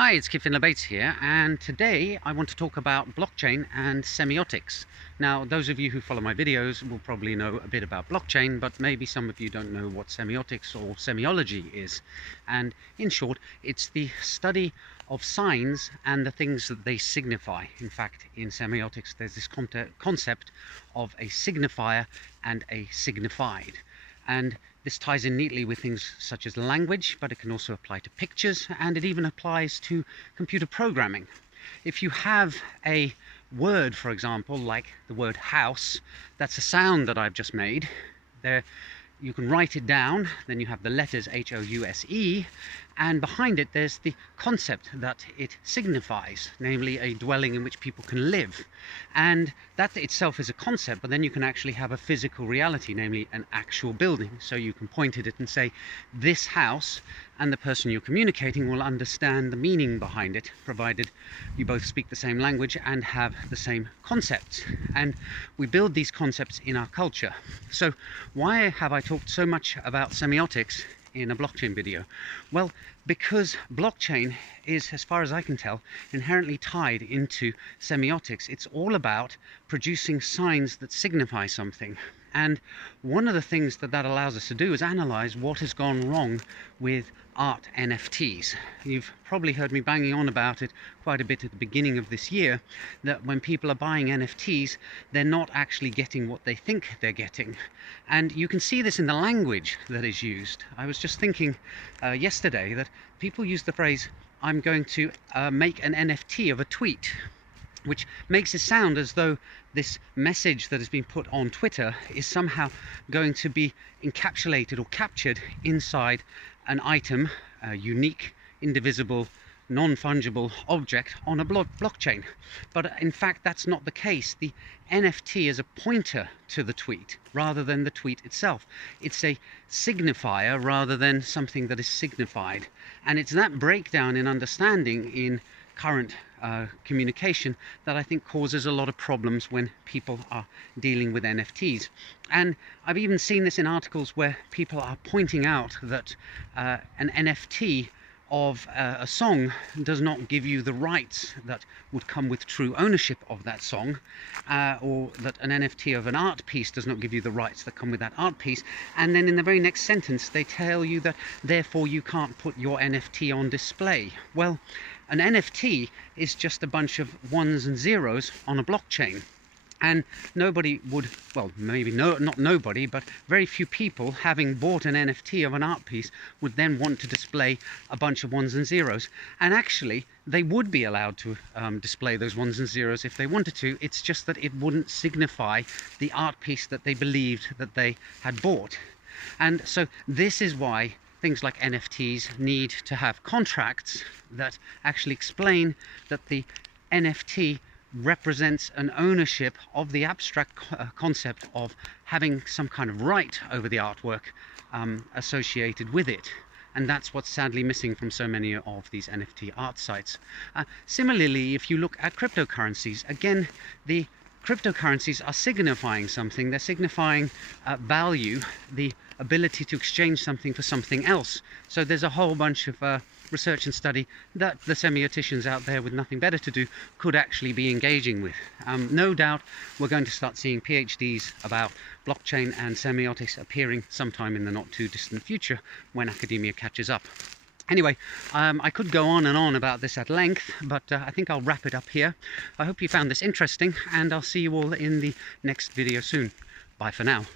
Hi, it's Kit Finlay-Bates here, and today I want to talk about blockchain and semiotics. Now, those of you who follow my videos will probably know a bit about blockchain, but maybe some of you don't know what semiotics or semiology is. And in short, it's the study of signs and the things that they signify. In fact, in semiotics, there's this concept of a signifier and a signified. And this ties in neatly with things such as language, but it can also apply to pictures, and it even applies to computer programming. If you have a word, for example, like the word house, that's a sound that I've just made. There, you can write it down, then you have the letters H-O-U-S-E, and behind it there's the concept that it signifies, namely a dwelling in which people can live. And that itself is a concept, but then you can actually have a physical reality, namely an actual building. So you can point at it and say, this house, and the person you're communicating will understand the meaning behind it, provided you both speak the same language and have the same concepts. And we build these concepts in our culture. So why have I talked so much about semiotics in a blockchain video? Well, because blockchain is, as far as I can tell, inherently tied into semiotics. It's all about producing signs that signify something. And one of the things that allows us to do is analyze what has gone wrong with art NFTs. You've probably heard me banging on about it quite a bit at the beginning of this year, that when people are buying NFTs, they're not actually getting what they think they're getting. And you can see this in the language that is used. I was just thinking yesterday that people use the phrase, I'm going to make an NFT of a tweet, which makes it sound as though this message that has been put on Twitter is somehow going to be encapsulated or captured inside an item, a unique, indivisible, non-fungible object on a blockchain. But in fact, that's not the case. The NFT is a pointer to the tweet rather than the tweet itself. It's a signifier rather than something that is signified. And it's that breakdown in understanding in current communication that I think causes a lot of problems when people are dealing with NFTs. And I've even seen this in articles where people are pointing out that an NFT of a song does not give you the rights that would come with true ownership of that song, or that an NFT of an art piece does not give you the rights that come with that art piece. And then in the very next sentence they tell you that therefore you can't put your NFT on display. Well, an NFT is just a bunch of ones and zeros on a blockchain. And nobody would, well, maybe not nobody, but very few people, having bought an NFT of an art piece, would then want to display a bunch of ones and zeros. And actually, they would be allowed to display those ones and zeros if they wanted to. It's just that it wouldn't signify the art piece that they believed that they had bought. And so this is why things like NFTs need to have contracts that actually explain that the NFT represents an ownership of the abstract concept of having some kind of right over the artwork associated with it. And that's what's sadly missing from so many of these NFT art sites. Similarly, if you look at cryptocurrencies, again, the cryptocurrencies are signifying something. They're signifying value, the ability to exchange something for something else. So there's a whole bunch of research and study that the semioticians out there with nothing better to do could actually be engaging with. No doubt we're going to start seeing PhDs about blockchain and semiotics appearing sometime in the not too distant future when academia catches up. Anyway, I could go on and on about this at length, but I think I'll wrap it up here. I hope you found this interesting, and I'll see you all in the next video soon. Bye for now.